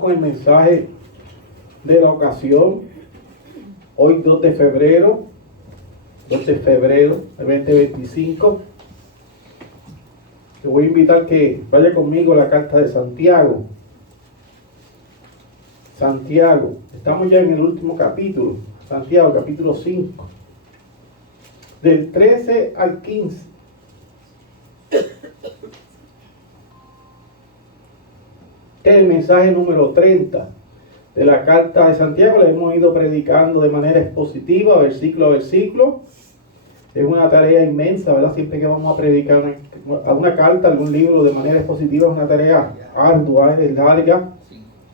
Vamos con el mensaje de la ocasión. Hoy 2 de febrero del 2025. Te voy a invitar que vaya conmigo a la carta de Santiago. Santiago, estamos ya en el último capítulo. Santiago, capítulo 5. Del 13 al 15. Este es el mensaje número 30 de la carta de Santiago. La hemos ido predicando de manera expositiva, versículo a versículo. Es una tarea inmensa, ¿verdad? Siempre que vamos a predicar una carta, algún libro de manera expositiva, es una tarea ardua, es larga.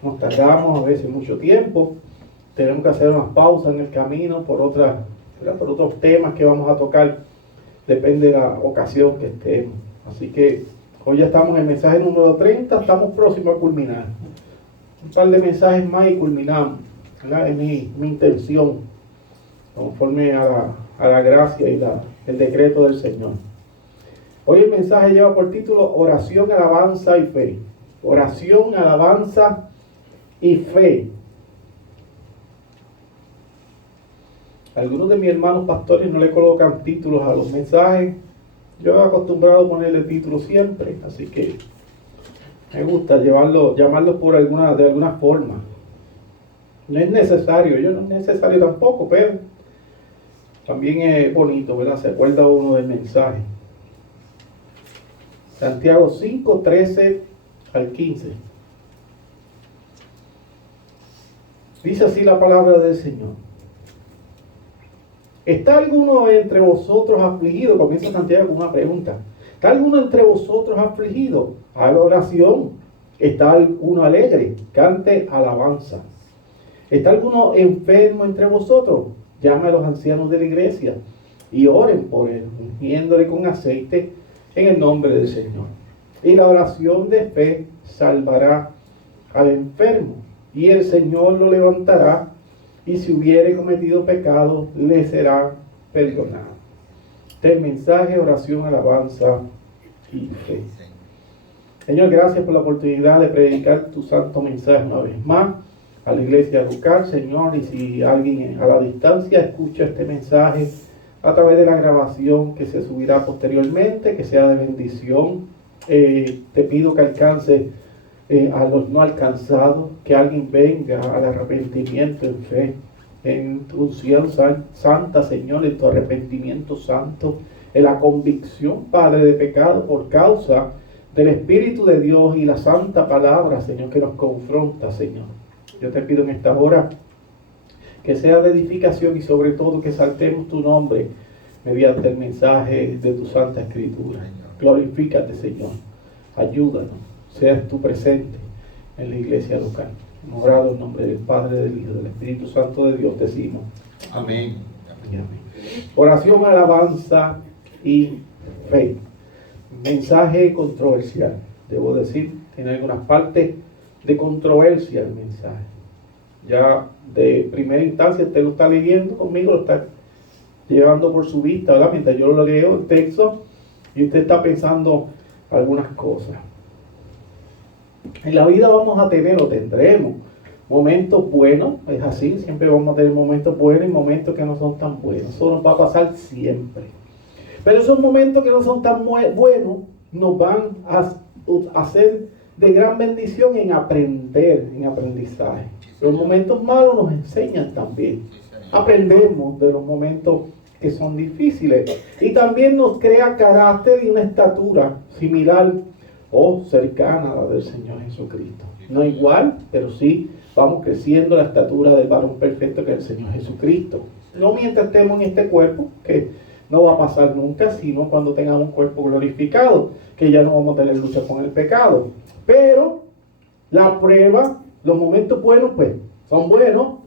Nos tardamos a veces mucho tiempo. Tenemos que hacer unas pausas en el camino por otros temas que vamos a tocar. Depende de la ocasión que estemos. Así que hoy ya estamos en el mensaje número 30. Estamos próximos a culminar. Un par de mensajes más y culminamos, ¿verdad? Es mi intención, conforme a la gracia y el decreto del Señor. Hoy el mensaje lleva por título Oración, Alabanza y Fe. Oración, alabanza y fe. Algunos de mis hermanos pastores no le colocan títulos a los mensajes. Yo he acostumbrado a ponerle títulos siempre, así que me gusta llamarlos de alguna forma. No es necesario, no es necesario tampoco, pero también es bonito, ¿verdad? Se acuerda uno del mensaje. Santiago 5, 13 al 15. Dice así la palabra del Señor. ¿Está alguno entre vosotros afligido? Comienza Santiago con una pregunta. ¿Está alguno entre vosotros afligido? Haga oración. ¿Está alguno alegre? Cante alabanza. ¿Está alguno enfermo entre vosotros? Llame a los ancianos de la iglesia y oren por él, ungiéndole con aceite en el nombre del Señor. Y la oración de fe salvará al enfermo, y el Señor lo levantará, y si hubiere cometido pecado, le será perdonado. Este es el mensaje, oración, alabanza y fe. Señor, gracias por la oportunidad de predicar tu santo mensaje una vez más a la iglesia local, Señor, y si alguien a la distancia escucha este mensaje a través de la grabación que se subirá posteriormente, que sea de bendición, te pido que alcance a los no alcanzados, que alguien venga al arrepentimiento en fe, en tu unción santa, Señor, en tu arrepentimiento santo, en la convicción, Padre, de pecado por causa del Espíritu de Dios y la santa palabra, Señor, que nos confronta, Señor. Yo te pido en esta hora que sea de edificación y sobre todo que exaltemos tu nombre mediante el mensaje de tu Santa Escritura. Glorifícate, Señor. Ayúdanos. Seas tú presente en la iglesia local. Hemos orado en nombre del Padre, del Hijo, del Espíritu Santo de Dios. Decimos. Amén. Amén. Oración, alabanza y fe. Mensaje controversial. Debo decir, tiene algunas partes de controversia el mensaje. Ya de primera instancia usted lo está leyendo conmigo, lo está llevando por su vista, ¿verdad? Mientras yo lo leo el texto y usted está pensando algunas cosas. En la vida vamos a tener o tendremos momentos buenos, es así, siempre vamos a tener momentos buenos y momentos que no son tan buenos. Eso nos va a pasar siempre. Pero esos momentos que no son tan buenos nos van a hacer de gran bendición en aprender, en aprendizaje. Los momentos malos nos enseñan también. Aprendemos de los momentos que son difíciles. Y también nos crea carácter y una estatura similar o cercana a la del Señor Jesucristo. No igual, pero sí vamos creciendo la estatura del varón perfecto que es el Señor Jesucristo. No mientras estemos en este cuerpo, que no va a pasar nunca, sino cuando tengamos un cuerpo glorificado, que ya no vamos a tener lucha con el pecado. Pero la prueba, los momentos buenos, pues, son buenos,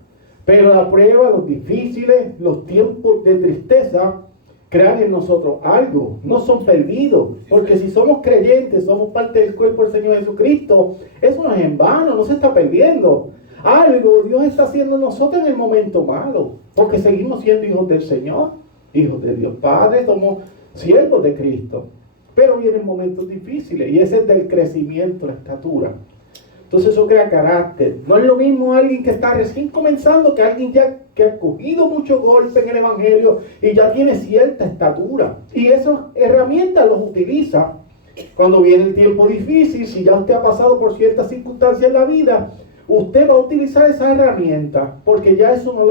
pero la prueba, los difíciles, los tiempos de tristeza, crean en nosotros algo, no son perdidos, porque si somos creyentes, somos parte del cuerpo del Señor Jesucristo, eso no es en vano, no se está perdiendo. Algo Dios está haciendo en nosotros en el momento malo, porque seguimos siendo hijos del Señor, hijos de Dios Padre, somos siervos de Cristo. Pero vienen momentos difíciles y ese es del crecimiento, la estatura. Entonces eso crea carácter. No es lo mismo alguien que está recién comenzando que alguien ya que ha cogido mucho golpe en el Evangelio y ya tiene cierta estatura. Y esas herramientas los utiliza cuando viene el tiempo difícil. Si ya usted ha pasado por ciertas circunstancias en la vida, usted va a utilizar esas herramientas porque ya eso no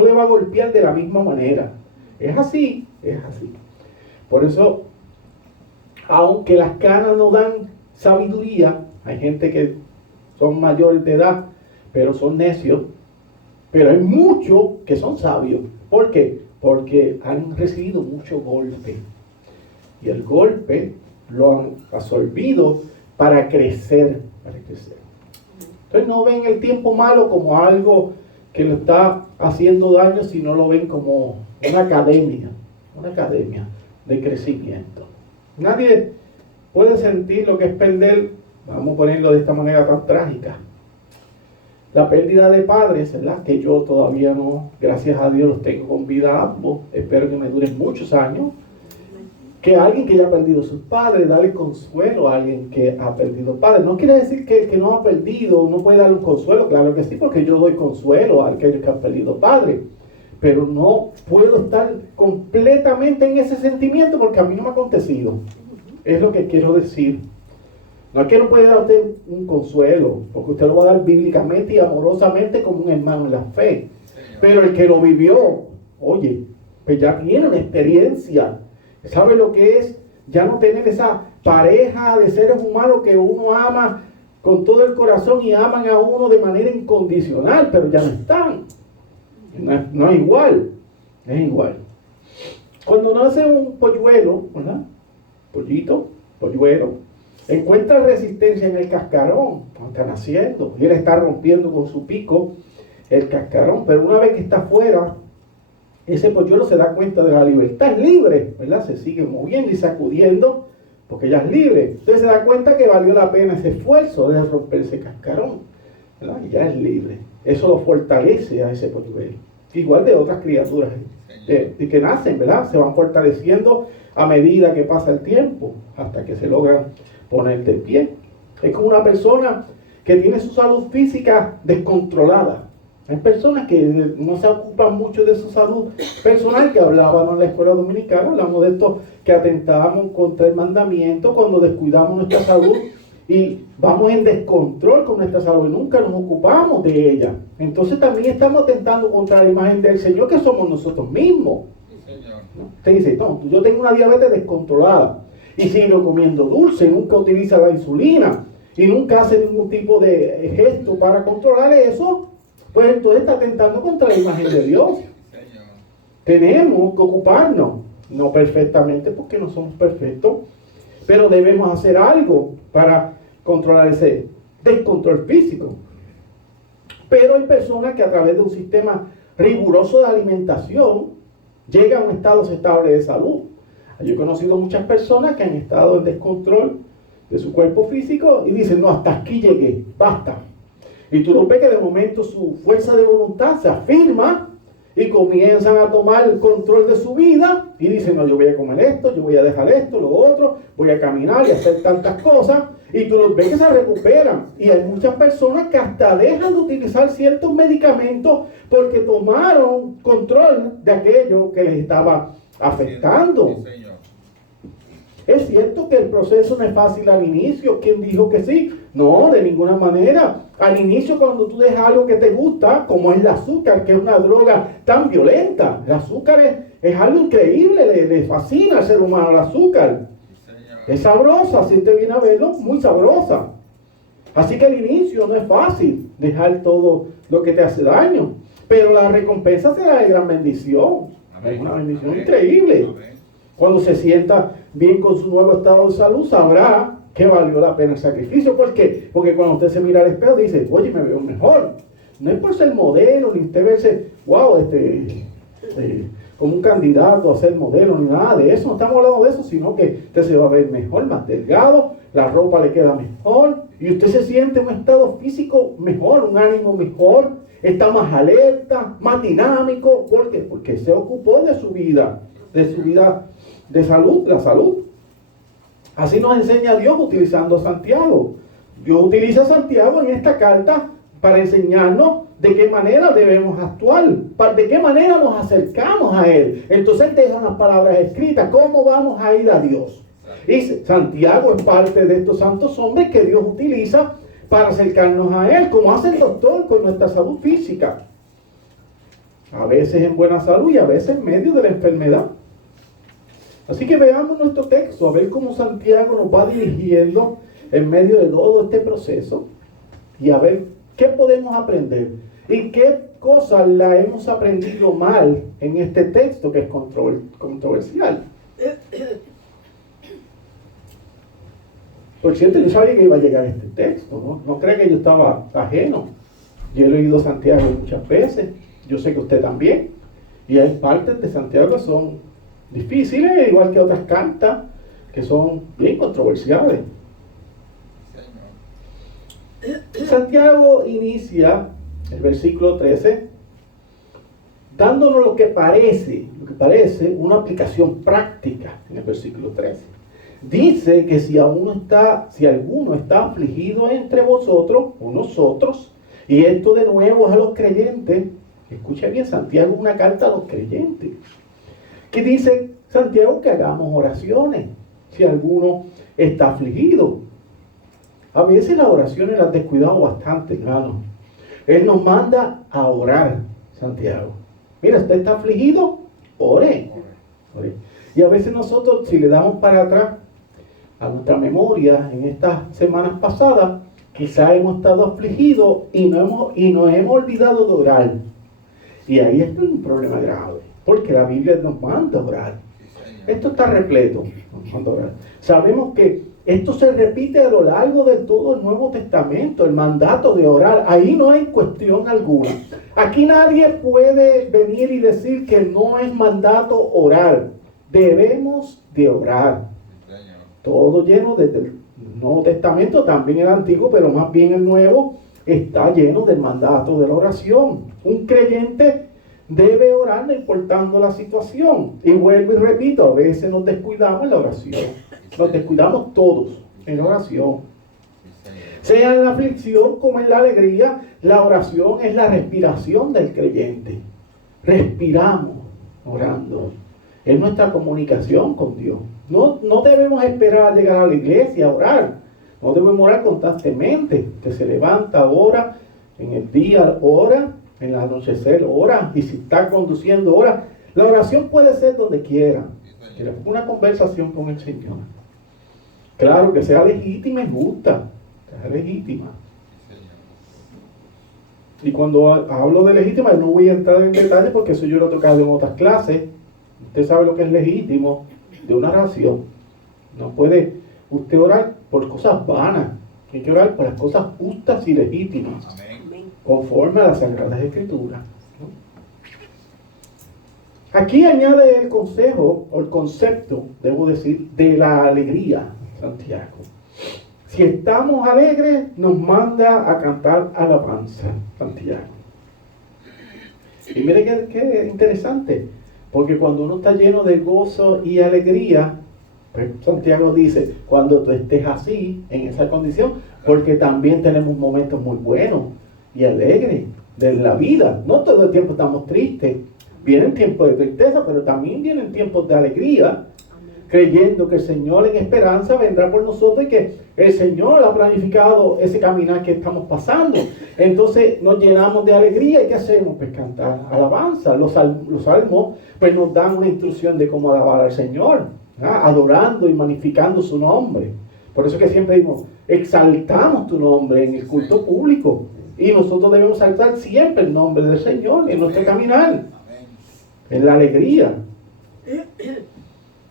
le va a golpear de la misma manera. Es así, es así. Por eso, aunque las canas no dan sabiduría, hay gente que son mayores de edad, pero son necios. Pero hay muchos que son sabios. ¿Por qué? Porque han recibido mucho golpe. Y el golpe lo han absorbido para crecer, Entonces no ven el tiempo malo como algo que lo está haciendo daño, sino lo ven como una academia de crecimiento. Nadie puede sentir lo que es perder, vamos a ponerlo de esta manera tan trágica, la pérdida de padres, ¿verdad? Que yo todavía no, gracias a Dios los tengo con vida ambos, espero que me duren muchos años. Que alguien que ya ha perdido a sus padres, darle consuelo a alguien que ha perdido padres. No quiere decir que no ha perdido, no puede darle un consuelo, claro que sí, porque yo doy consuelo a aquellos que han perdido padres. Pero no puedo estar completamente en ese sentimiento porque a mí no me ha acontecido. Es lo que quiero decir. No es que no puede dar usted un consuelo, porque usted lo va a dar bíblicamente y amorosamente como un hermano en la fe. Pero el que lo vivió, oye, pues ya tiene una experiencia. ¿Sabe lo que es? Ya no tener esa pareja de seres humanos que uno ama con todo el corazón y aman a uno de manera incondicional, pero ya no están. No es igual. Es igual. Cuando nace un polluelo, ¿verdad? Polluelo, encuentra resistencia en el cascarón cuando está naciendo y él está rompiendo con su pico el cascarón, pero una vez que está afuera, ese polluelo se da cuenta de la libertad, es libre, ¿verdad? Se sigue moviendo y sacudiendo porque ya es libre. Entonces se da cuenta que valió la pena ese esfuerzo de romper ese cascarón, ¿verdad? Y ya es libre. Eso lo fortalece a ese polluelo. Igual de otras criaturas que nacen, ¿verdad? Se van fortaleciendo a medida que pasa el tiempo hasta que se logran poner de pie. Es como una persona que tiene su salud física descontrolada. Hay personas que no se ocupan mucho de su salud personal, que hablábamos en la escuela dominicana, hablamos de esto, que atentábamos contra el mandamiento cuando descuidamos nuestra salud y vamos en descontrol con nuestra salud y nunca nos ocupamos de ella. Entonces también estamos atentando contra la imagen del Señor, que somos nosotros mismos. ¿No? Usted dice, no, yo tengo una diabetes descontrolada y sigo comiendo dulce, nunca utiliza la insulina y nunca hace ningún tipo de gesto para controlar eso. Pues entonces está atentando contra la imagen de Dios. Tenemos que ocuparnos, no perfectamente porque no somos perfectos, pero debemos hacer algo para controlar ese descontrol físico. Pero hay personas que a través de un sistema riguroso de alimentación llegan a un estado aceptable de salud. Yo he conocido muchas personas que han estado en descontrol de su cuerpo físico y dicen, no, hasta aquí llegué, basta. Y tú lo ves que de momento su fuerza de voluntad se afirma y comienzan a tomar el control de su vida y dicen, no, yo voy a comer esto, yo voy a dejar esto, lo otro, voy a caminar y hacer tantas cosas. Y tú los ves que se recuperan. Y hay muchas personas que hasta dejan de utilizar ciertos medicamentos porque tomaron control de aquello que les estaba afectando. Es cierto que el proceso no es fácil al inicio. ¿Quién dijo que sí? No, de ninguna manera. Al inicio, cuando tú dejas algo que te gusta, como es el azúcar, que es una droga tan violenta. El azúcar es algo increíble, le fascina al ser humano el azúcar. Es sabrosa, si usted viene a verlo, muy sabrosa. Así que al inicio no es fácil dejar todo lo que te hace daño. Pero la recompensa será de gran bendición. Amén. Es una bendición increíble. Amén. Cuando se sienta bien con su nuevo estado de salud, sabrá que valió la pena el sacrificio. ¿Por qué? Porque cuando usted se mira al espejo dice, oye, me veo mejor. No es por ser modelo, ni usted verse, wow, como un candidato a ser modelo, ni nada de eso. No estamos hablando de eso, sino que usted se va a ver mejor, más delgado, la ropa le queda mejor, y usted se siente en un estado físico mejor, un ánimo mejor, está más alerta, más dinámico. ¿Por qué? Porque se ocupó de su vida de salud, la salud. Así nos enseña Dios utilizando a Santiago. Dios utiliza a Santiago en esta carta para enseñarnos de qué manera debemos actuar, de qué manera nos acercamos a Él. Entonces Él deja unas palabras escritas, ¿cómo vamos a ir a Dios? Y Santiago es parte de estos santos hombres que Dios utiliza para acercarnos a Él, como hace el doctor con nuestra salud física. A veces en buena salud y a veces en medio de la enfermedad. Así que veamos nuestro texto, a ver cómo Santiago nos va dirigiendo en medio de todo este proceso y a ver qué podemos aprender y qué cosas la hemos aprendido mal en este texto que es controversial. Por cierto, yo sabía que iba a llegar este texto, no crea que yo estaba ajeno. Yo he leído Santiago muchas veces, yo sé que usted también, y hay partes de Santiago que son difíciles, igual que otras cartas que son bien controversiales. Santiago inicia el versículo 13 dándonos lo que parece una aplicación práctica en el versículo 13. Dice que si alguno está afligido entre vosotros o nosotros, y esto de nuevo es a los creyentes, escucha bien, Santiago es una carta a los creyentes, que dice Santiago que hagamos oraciones si alguno está afligido. A veces las oraciones las descuidamos bastante, hermano. Él nos manda a orar, Santiago. Mira, usted está afligido, ore. Y a veces nosotros, si le damos para atrás a nuestra memoria en estas semanas pasadas, quizá hemos estado afligidos y nos hemos olvidado de orar. Y ahí está un problema grave, porque la Biblia nos manda a orar. Esto está repleto, nos manda a orar. Sabemos que esto se repite a lo largo de todo el Nuevo Testamento, el mandato de orar. Ahí no hay cuestión alguna. Aquí nadie puede venir y decir que no es mandato orar. Debemos de orar. Todo lleno desde el Nuevo Testamento, también el Antiguo, pero más bien el Nuevo, está lleno del mandato de la oración. Un creyente debe orar no importando la situación. Y vuelvo y repito, a veces nos descuidamos en la oración. Nos descuidamos todos en la oración. Sea en la aflicción como en la alegría, la oración es la respiración del creyente. Respiramos orando. Es nuestra comunicación con Dios. No debemos esperar a llegar a la iglesia a orar. No debemos orar constantemente. Usted se levanta, ora, en el día ora, en el anochecer ora, y si está conduciendo ora. La oración puede ser donde quiera. Una conversación con el Señor. Claro, que sea legítima y justa. Que sea legítima. Y cuando hablo de legítima, no voy a entrar en detalle porque eso yo lo he tocado en otras clases. Usted sabe lo que es legítimo de una oración. No puede usted orar por cosas vanas. Hay que orar por las cosas justas y legítimas. Amén. Conforme a las Sagradas Escrituras. Aquí añade el consejo, o el concepto, debo decir, de la alegría, Santiago. Si estamos alegres, nos manda a cantar alabanza, Santiago. Y mire qué interesante, porque cuando uno está lleno de gozo y alegría, pues Santiago dice, cuando tú estés así, en esa condición, porque también tenemos momentos muy buenos y alegres de la vida. No todo el tiempo estamos tristes. Vienen tiempos de tristeza, pero también vienen tiempos de alegría, creyendo que el Señor en esperanza vendrá por nosotros y que el Señor ha planificado ese caminar que estamos pasando. Entonces nos llenamos de alegría. ¿Y qué hacemos? Pues cantar alabanza. Los salmos pues nos dan una instrucción de cómo alabar al Señor, ¿verdad? Adorando y magnificando su nombre. Por eso que siempre decimos, exaltamos tu nombre en el culto público. Y nosotros debemos exaltar siempre el nombre del Señor en nuestro caminar, en la alegría.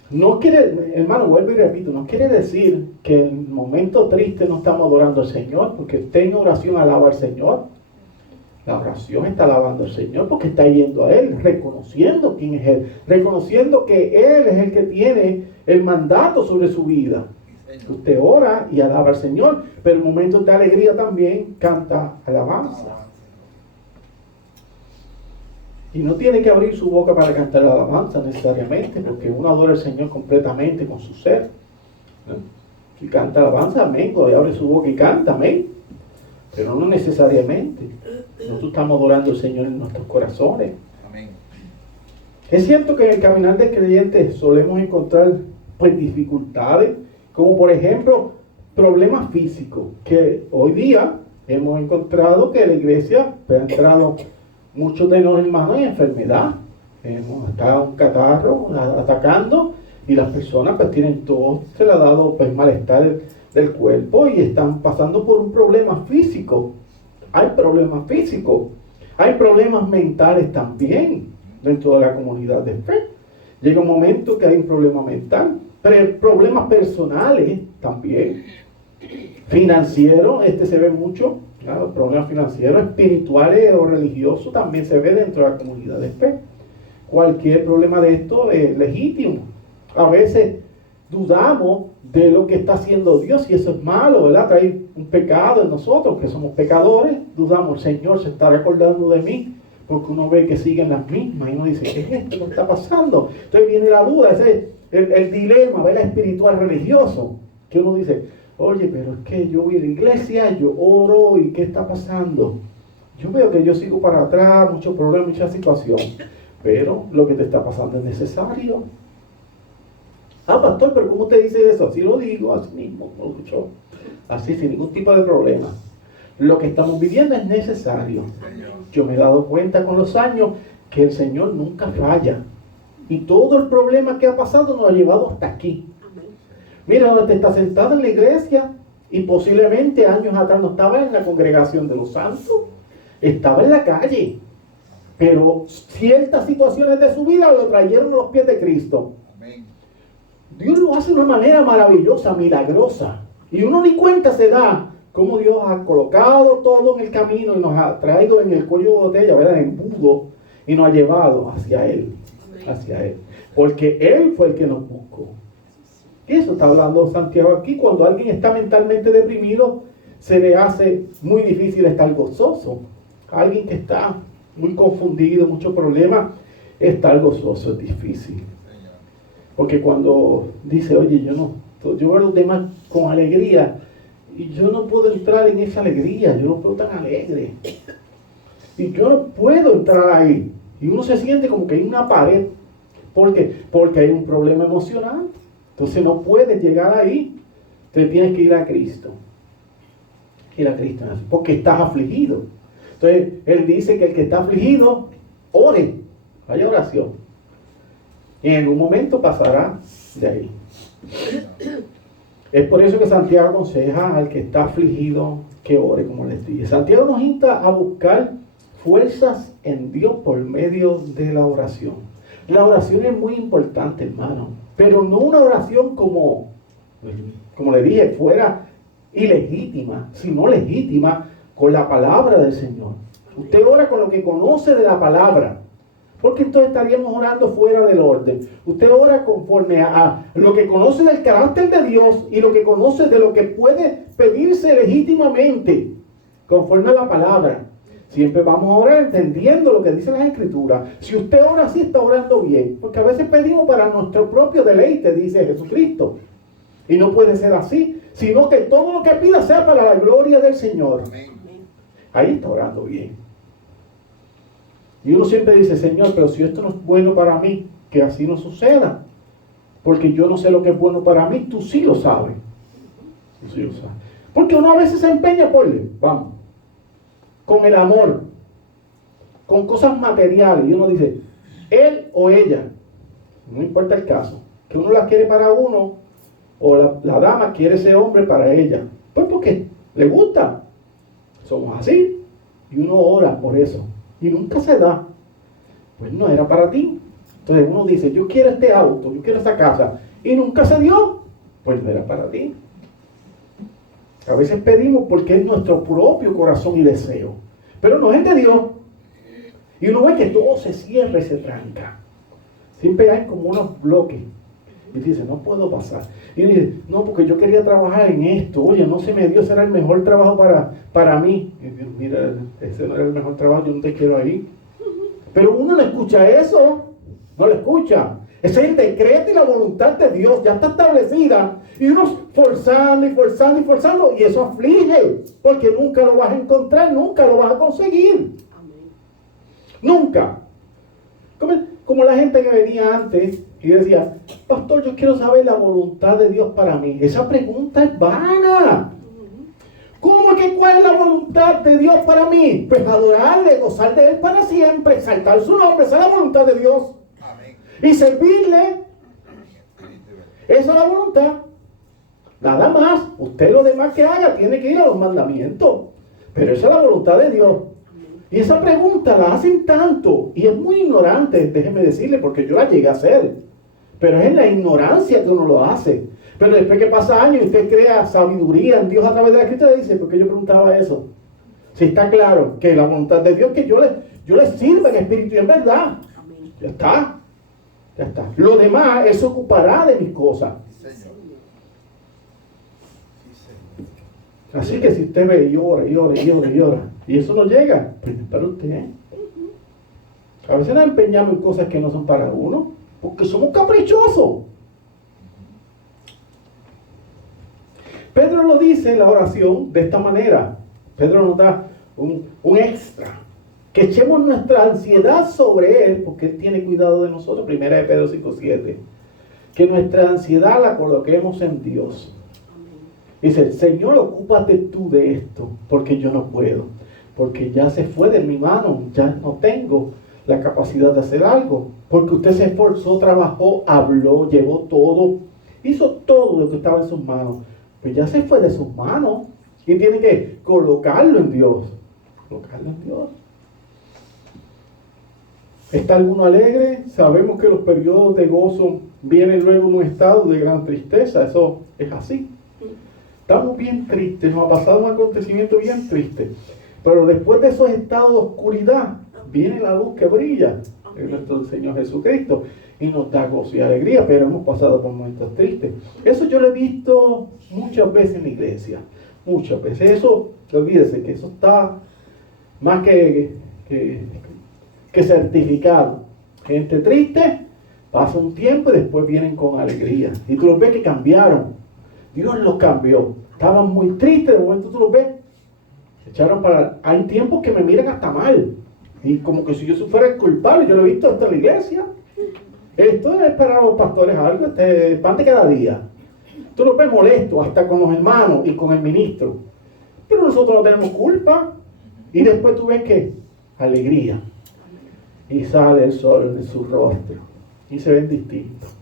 No quiere, hermano, vuelvo y repito, no quiere decir que en el momento triste no estamos adorando al Señor, porque usted en oración alaba al Señor. La oración está alabando al Señor porque está yendo a Él, reconociendo quién es Él, reconociendo que Él es el que tiene el mandato sobre su vida. Usted ora y alaba al Señor, pero en momentos de alegría también canta alabanza. Y no tiene que abrir su boca para cantar alabanza necesariamente, porque uno adora al Señor completamente con su ser, ¿no? Si canta alabanza, amén. Cuando abre su boca y canta, amén. Pero no necesariamente. Nosotros estamos adorando al Señor en nuestros corazones. Amén. Es cierto que en el caminar de creyentes solemos encontrar pues dificultades, como por ejemplo problemas físicos, que hoy día hemos encontrado que la iglesia pues, ha entrado muchos de los hermanos en enfermedad. Hemos estado un catarro atacando y las personas pues tienen todo, se le ha dado pues malestar del cuerpo y están pasando por un problema físico. Hay problemas físicos, hay problemas mentales también dentro de la comunidad de fe. Llega un momento que hay un problema mental, pero problemas personales también. Financieros, se ve mucho, claro, problemas financieros, espirituales o religiosos también se ve dentro de la comunidad de fe. Cualquier problema de esto es legítimo. A veces dudamos de lo que está haciendo Dios y eso es malo, ¿verdad? Trae un pecado en nosotros, que somos pecadores. Dudamos, el Señor se está recordando de mí, porque uno ve que siguen las mismas y uno dice, ¿qué es esto? ¿Qué está pasando? Entonces viene la duda, ese es el dilema, ¿verdad? Espiritual religioso, que uno dice, oye, pero es que yo voy a la iglesia, yo oro y ¿qué está pasando? Yo veo que yo sigo para atrás, muchos problemas, mucha situación, pero lo que te está pasando es necesario. Ah, pastor, pero ¿cómo te dice eso? Así lo digo, así mismo, lo escuchó. Así, sin ningún tipo de problema. Lo que estamos viviendo es necesario. Yo me he dado cuenta con los años que el Señor nunca falla. Y todo el problema que ha pasado nos ha llevado hasta aquí. Mira, donde te estás sentado en la iglesia y posiblemente años atrás no estaba en la congregación de los santos, estaba en la calle. Pero ciertas situaciones de su vida lo trajeron a los pies de Cristo. Dios lo hace de una manera maravillosa, milagrosa. Y uno ni cuenta se da cómo Dios ha colocado todo en el camino y nos ha traído en el cuello de botella, ¿verdad? En embudo, y nos ha llevado hacia Él. Hacia Él. Porque Él fue el que nos buscó. Eso está hablando Santiago aquí. Cuando alguien está mentalmente deprimido, se le hace muy difícil estar gozoso. Alguien que está muy confundido, muchos problemas, estar gozoso es difícil. Porque cuando dice, oye, yo veo a los demás con alegría y yo no puedo entrar en esa alegría, yo no puedo tan alegre. Y yo no puedo entrar ahí. Y uno se siente como que hay una pared. ¿Por qué? Porque hay un problema emocional. Entonces no puedes llegar ahí. Entonces tienes que ir a Cristo. Ir a Cristo. Porque estás afligido. Entonces Él dice que el que está afligido, ore. Vaya oración. Y en un momento pasará de ahí. Es por eso que Santiago aconseja al que está afligido que ore, como les dije. Santiago nos insta a buscar fuerzas en Dios por medio de la oración. La oración es muy importante, hermano. Pero no una oración como le dije, fuera ilegítima, sino legítima con la palabra del Señor. Usted ora con lo que conoce de la palabra. Porque entonces estaríamos orando fuera del orden. Usted ora conforme a lo que conoce del carácter de Dios y lo que conoce de lo que puede pedirse legítimamente, conforme a la palabra. Siempre vamos a orar entendiendo lo que dice las Escrituras. Si usted ora así, está orando bien. Porque a veces pedimos para nuestro propio deleite, dice Jesucristo. Y no puede ser así, sino que todo lo que pida sea para la gloria del Señor. Ahí está orando bien. Y uno siempre dice, Señor, pero si esto no es bueno para mí, que así no suceda. Porque yo no sé lo que es bueno para mí, tú sí lo sabes. Tú sí lo sabes. Porque uno a veces se empeña por él, vamos, con el amor, con cosas materiales. Y uno dice, él o ella, no importa el caso, que uno las quiere para uno, o la dama quiere ese hombre para ella. Pues porque le gusta. Somos así. Y uno ora por eso. Y nunca se da. Pues no era para ti. Entonces uno dice, yo quiero este auto, yo quiero esa casa. Y nunca se dio. Pues no era para ti. A veces pedimos porque es nuestro propio corazón y deseo. Pero no es de Dios. Y uno ve que todo se cierra y se tranca. Siempre hay como unos bloques. Y dice, no puedo pasar. Y dice, no, porque yo quería trabajar en esto. Oye, no se me dio, será el mejor trabajo para mí. Y Dios, mira, ese no era el mejor trabajo, yo no te quiero ahí. Pero uno no escucha eso. No lo escucha. Ese es el decreto y la voluntad de Dios. Ya está establecida. Y uno forzando y forzando y forzando, y eso aflige, porque nunca lo vas a encontrar, nunca lo vas a conseguir. Amén. Nunca. Como la gente que venía antes y decía, pastor, yo quiero saber la voluntad de Dios para mí. Esa pregunta es vana. ¿Cómo que cuál es la voluntad de Dios para mí? Pues adorarle, gozar de Él para siempre, exaltar su nombre, esa es la voluntad de Dios. Amén. Y servirle. Esa es la voluntad. Nada más. Usted lo demás que haga tiene que ir a los mandamientos. Pero esa es la voluntad de Dios. Y esa pregunta la hacen tanto. Y es muy ignorante, déjeme decirle, porque yo la llegué a hacer. Pero es en la ignorancia que uno lo hace. Pero después que pasa años y usted crea sabiduría en Dios a través de la Escritura, dice, ¿por qué yo preguntaba eso? Si está claro que la voluntad de Dios, que yo le sirva en espíritu y en verdad. Amén. Ya está. Ya está. Lo demás, Él se ocupará de mis cosas. Así que si usted ve y llora, y eso no llega, pues para usted. A veces nos empeñamos en cosas que no son para uno, porque somos caprichosos. Pedro lo dice en la oración de esta manera. Pedro nos da un extra. Que echemos nuestra ansiedad sobre Él, porque Él tiene cuidado de nosotros. Primera de Pedro 5:7. Que nuestra ansiedad la coloquemos en Dios. Dice, Señor, ocúpate tú de esto, porque yo no puedo. Porque ya se fue de mi mano, ya no tengo la capacidad de hacer algo. Porque usted se esforzó, trabajó, habló, llevó todo, hizo todo lo que estaba en sus manos. Pues ya se fue de sus manos. Y tiene que colocarlo en Dios. Colocarlo en Dios. ¿Está alguno alegre? Sabemos que los periodos de gozo vienen luego de un estado de gran tristeza. Eso es así. Estamos bien tristes, nos ha pasado un acontecimiento bien triste. Pero después de esos estados de oscuridad, viene la luz que brilla en nuestro Señor Jesucristo y nos da gozo y alegría, pero hemos pasado por momentos tristes. Eso yo lo he visto muchas veces en la iglesia. Muchas veces. Eso, olvídese que eso está más que certificado. Gente triste, pasa un tiempo y después vienen con alegría. Y tú los ves que cambiaron. Dios los cambió. Estaban muy tristes, de momento tú los ves. Se echaron para... Hay tiempos que me miran hasta mal. Y como que si yo fuera el culpable, yo lo he visto hasta en la iglesia. Esto es para los pastores algo, pan de cada día. Tú los ves molestos, hasta con los hermanos y con el ministro. Pero nosotros no tenemos culpa. Y después tú ves que alegría. Y sale el sol de su rostro. Y se ven distintos.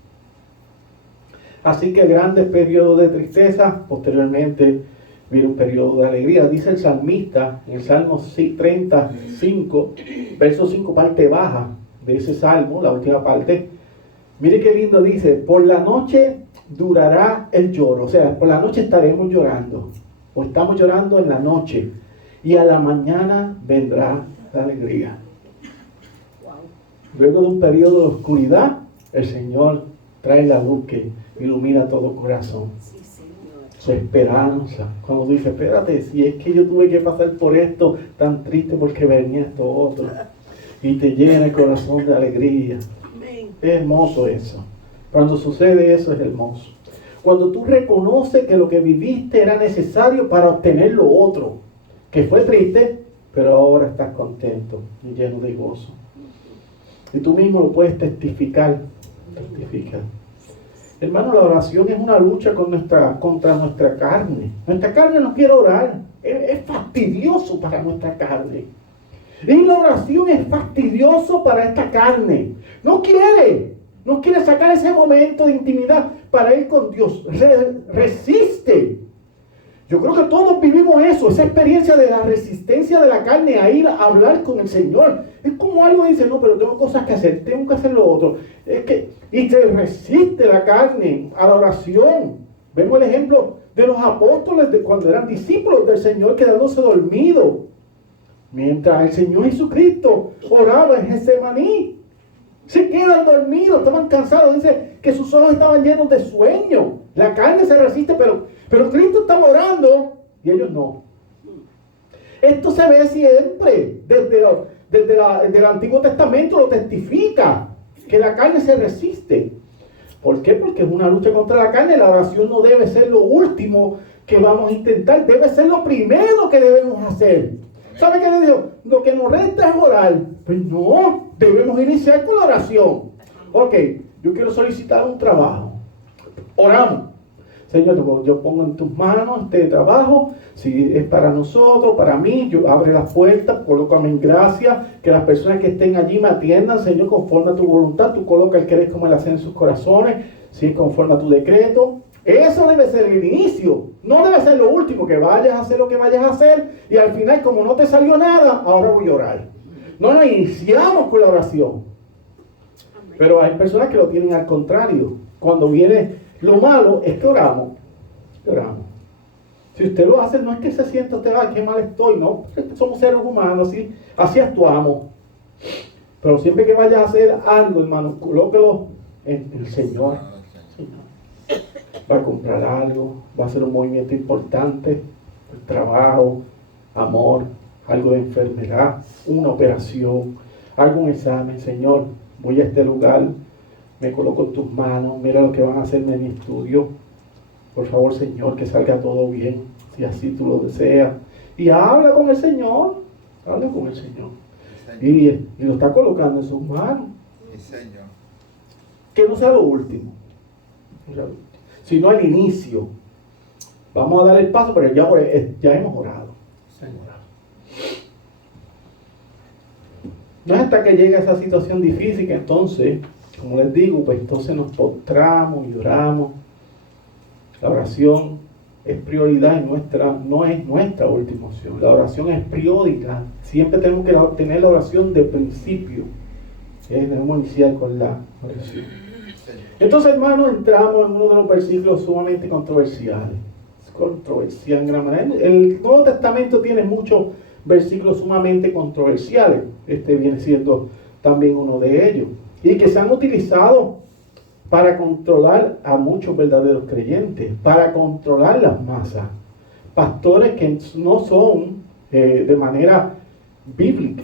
Así que grandes periodos de tristeza, posteriormente viene un periodo de alegría. Dice el salmista en el Salmo 35, verso 5, parte baja de ese salmo, la última parte. Mire qué lindo dice, por la noche durará el lloro. O sea, por la noche estaremos llorando. O estamos llorando en la noche. Y a la mañana vendrá la alegría. Luego de un periodo de oscuridad, el Señor trae la luz que ilumina todo corazón. Sí, Señor. Su esperanza. Cuando dice, espérate, si es que yo tuve que pasar por esto tan triste porque venía esto otro. Y te llena el corazón de alegría. Amén. Es hermoso eso. Cuando sucede eso es hermoso. Cuando tú reconoces que lo que viviste era necesario para obtener lo otro. Que fue triste, pero ahora estás contento y lleno de gozo. Y tú mismo lo puedes testificar. Hermano, la oración es una lucha contra nuestra carne. Nuestra carne no quiere orar. Es fastidioso para nuestra carne. Y la oración es fastidioso para esta carne. No quiere sacar ese momento de intimidad para ir con Dios. Resiste. Yo creo que todos vivimos eso, esa experiencia de la resistencia de la carne a ir a hablar con el Señor. Es como algo que dice, no, pero tengo cosas que hacer, tengo que hacer lo otro. Y se resiste la carne a la oración. Vemos el ejemplo de los apóstoles de cuando eran discípulos del Señor quedándose dormidos. Mientras el Señor Jesucristo oraba en Getsemaní. Se quedan dormidos, estaban cansados. Dice que sus ojos estaban llenos de sueño. La carne se resiste, pero Cristo estaba orando y ellos no. Esto se ve siempre. Desde el Antiguo Testamento lo testifica. Que la carne se resiste. ¿Por qué? Porque es una lucha contra la carne. La oración no debe ser lo último que vamos a intentar, debe ser lo primero que debemos hacer. ¿Sabe qué le digo? Lo que nos resta es orar. Pues no, debemos iniciar con la oración. Ok, yo quiero solicitar un trabajo. Oramos. Señor, yo pongo en tus manos este trabajo, si es para nosotros, para mí, yo abre las puertas, colócame en gracia, que las personas que estén allí me atiendan, Señor, conforme a tu voluntad, tú coloca el querer como el hacer en sus corazones, si es conforme a tu decreto. Eso debe ser el inicio, no debe ser lo último, que vayas a hacer lo que vayas a hacer, y al final, como no te salió nada, ahora voy a orar. No, iniciamos con la oración. Pero hay personas que lo tienen al contrario. Cuando viene lo malo, es que oramos. Si usted lo hace, no es que se sienta usted, qué mal estoy, no. Somos seres humanos, así actuamos. Pero siempre que vayas a hacer algo, hermano, colóquelo en el Señor. Va a comprar algo, va a hacer un movimiento importante, trabajo, amor, algo de enfermedad, una operación, algún examen. Señor, voy a este lugar, me coloco en tus manos, mira lo que van a hacerme en mi estudio. Por favor, Señor, que salga todo bien, si así tú lo deseas. Y habla con el Señor, y lo está colocando en sus manos. Que no sea lo último, sino al inicio. Vamos a dar el paso, pero ya hemos orado. No es hasta que llegue esa situación difícil que entonces, como les digo, pues entonces nos postramos y oramos. La oración es prioridad y no es nuestra última opción. La oración es prioridad. Siempre tenemos que tener la oración de principio. Debemos iniciar con la oración. Entonces, hermanos, entramos en uno de los versículos sumamente controversiales. Controversial en gran manera. El Nuevo Testamento tiene muchos versículos sumamente controversiales. Este viene siendo también uno de ellos. Y que se han utilizado para controlar a muchos verdaderos creyentes, para controlar las masas. Pastores que no son de manera bíblica.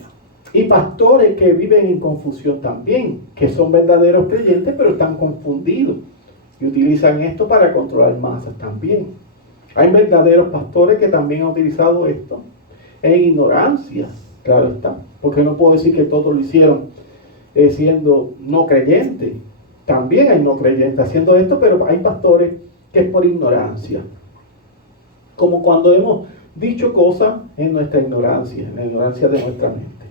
Y pastores que viven en confusión también, que son verdaderos creyentes, pero están confundidos. Y utilizan esto para controlar masas también. Hay verdaderos pastores que también han utilizado esto en ignorancia, claro está. Porque no puedo decir que todos lo hicieron siendo no creyentes. También hay no creyentes haciendo esto, pero hay pastores que es por ignorancia. Como cuando hemos dicho cosas en nuestra ignorancia, en la ignorancia de nuestra mente.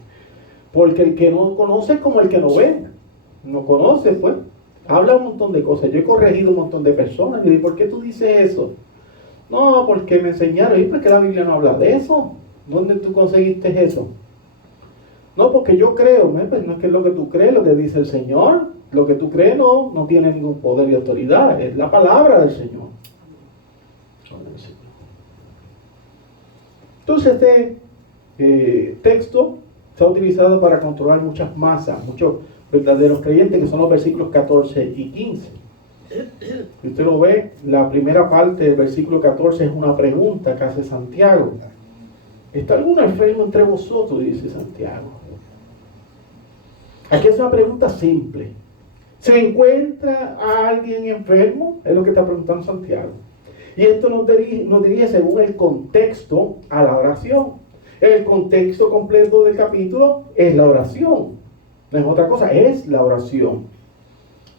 Porque el que no conoce es como el que no ve. No conoce, pues. Habla un montón de cosas. Yo he corregido un montón de personas. Y digo, ¿por qué tú dices eso? No, porque me enseñaron. ¿Y por qué la Biblia no habla de eso? ¿Dónde tú conseguiste eso? No, porque yo creo. Pues no es que es lo que tú crees, lo que dice el Señor. Lo que tú crees no tiene ningún poder y autoridad. Es la palabra del Señor. Entonces este texto se ha utilizado para controlar muchas masas, muchos verdaderos creyentes, que son los versículos 14 y 15. Si usted lo ve, la primera parte del versículo 14 es una pregunta que hace Santiago. ¿Está algún enfermo entre vosotros? Dice Santiago. Aquí es una pregunta simple. ¿Se encuentra a alguien enfermo? Es lo que está preguntando Santiago. Y esto nos dirige según el contexto a la oración. El contexto completo del capítulo es la oración. No es otra cosa, es la oración.